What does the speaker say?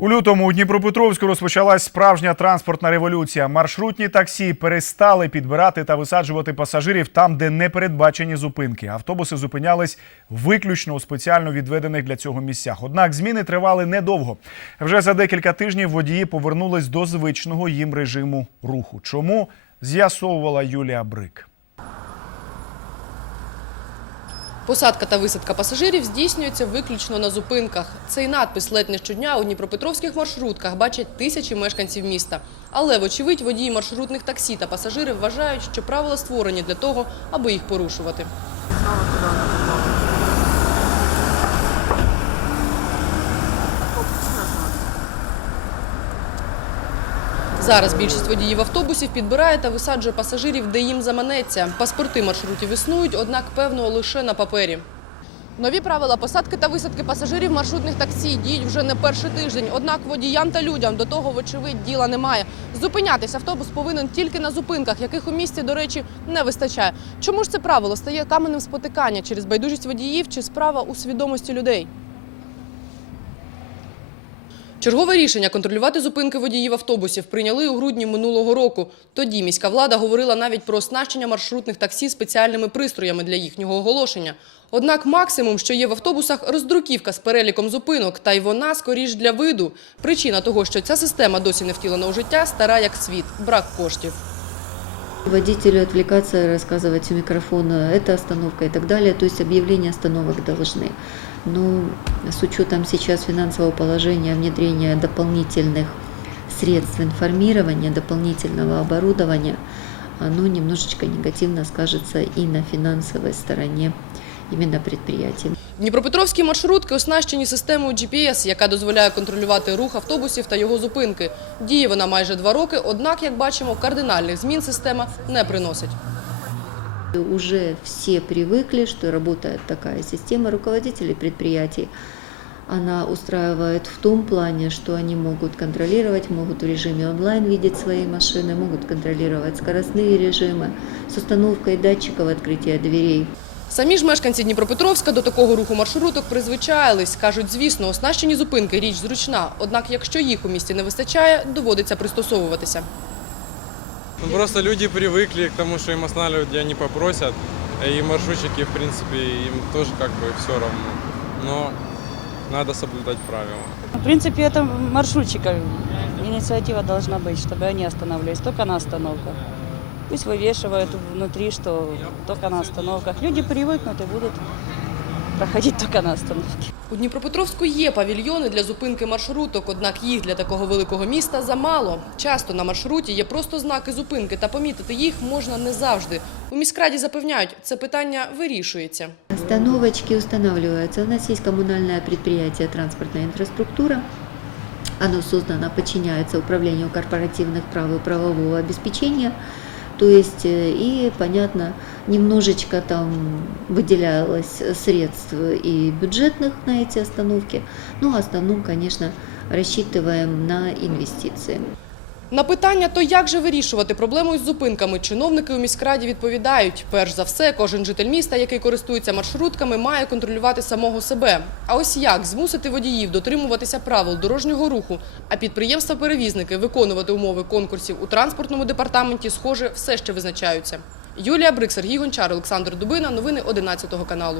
У лютому у Дніпропетровську розпочалась справжня транспортна революція. Маршрутні таксі перестали підбирати та висаджувати пасажирів там, де не передбачені зупинки. Автобуси зупинялись виключно у спеціально відведених для цього місцях. Однак зміни тривали недовго. Вже за декілька тижнів водії повернулись до звичного їм режиму руху. Чому з'ясовувала Юлія Брик. Посадка та висадка пасажирів здійснюється виключно на зупинках. Цей надпис ледь не щодня у дніпропетровських маршрутках бачать тисячі мешканців міста. Але, вочевидь, водії маршрутних таксі та пасажири вважають, що правила створені для того, аби їх порушувати. Зараз більшість водіїв автобусів підбирає та висаджує пасажирів, де їм заманеться. Паспорти маршрутів існують, однак певно лише на папері. Нові правила посадки та висадки пасажирів маршрутних таксі діють вже не перший тиждень. Однак водіям та людям до того, вочевидь, діла немає. Зупинятись автобус повинен тільки на зупинках, яких у місті, до речі, не вистачає. Чому ж це правило стає каменем спотикання через байдужість водіїв чи справа у свідомості людей? Чергове рішення контролювати зупинки водіїв автобусів прийняли у грудні минулого року. Тоді міська влада говорила навіть про оснащення маршрутних таксі спеціальними пристроями для їхнього оголошення. Однак максимум, що є в автобусах, роздруківка з переліком зупинок, та й вона скоріш для виду. Причина того, що ця система досі не втілена у життя, стара як світ – брак коштів. Водителю отвлекаться, рассказывать у микрофона, это остановка и так далее. То есть объявления остановок должны. Но с учетом сейчас финансового положения, внедрения дополнительных средств информирования, дополнительного оборудования, оно немножечко негативно скажется и на финансовой стороне именно предприятий. Дніпропетровські маршрутки оснащені системою GPS, яка дозволяє контролювати рух автобусів та його зупинки. Діє вона майже два роки, однак, як бачимо, кардинальних змін система не приносить. Уже все привыкли, что работает такая система руководителей предприятий. Она устраивает в том плане, что они могут контролировать, могут в режиме онлайн видеть свои машины, могут контролировать скоростные режимы с установкой датчиков открытия дверей. Самі ж мешканці Дніпропетровська до такого руху маршруток призвичаїлись. Кажуть, звісно, оснащені зупинки – річ зручна. Однак, якщо їх у місті не вистачає, доводиться пристосовуватися. Ну, просто люди привыкли к тому, что им останавливают, где они попросят. И маршрутчики, в принципе, им тоже как бы все равно. Но надо соблюдать правила. В принципе, это маршрутчика инициатива должна быть, чтобы они останавливались только на остановках. Пусть вывешивают внутри, что только на остановках. Люди привыкнут и будут проходить только на остановке. У Дніпропетровську є павільйони для зупинки маршруток, однак їх для такого великого міста замало. Часто на маршруті є просто знаки зупинки, та помітити їх можна не завжди. У міськраді запевняють, це питання вирішується. Остановочки устанавливаются. У нас есть коммунальное предприятие «Транспортная инфраструктура». Оно создано, подчиняется управлению корпоративных прав и правового обеспечения. То есть, э, и, понятно, немножечко там выделялось средств и бюджетных на эти остановки. Ну, а основном, конечно, рассчитываем на инвестиции. На питання, то як же вирішувати проблему із зупинками, чиновники у міськраді відповідають. Перш за все, кожен житель міста, який користується маршрутками, має контролювати самого себе. А ось як змусити водіїв дотримуватися правил дорожнього руху, а підприємства-перевізники виконувати умови конкурсів у транспортному департаменті, схоже, все ще визначаються. Юлія Брик, Сергій Гончар, Олександр Дубина. Новини 11 каналу.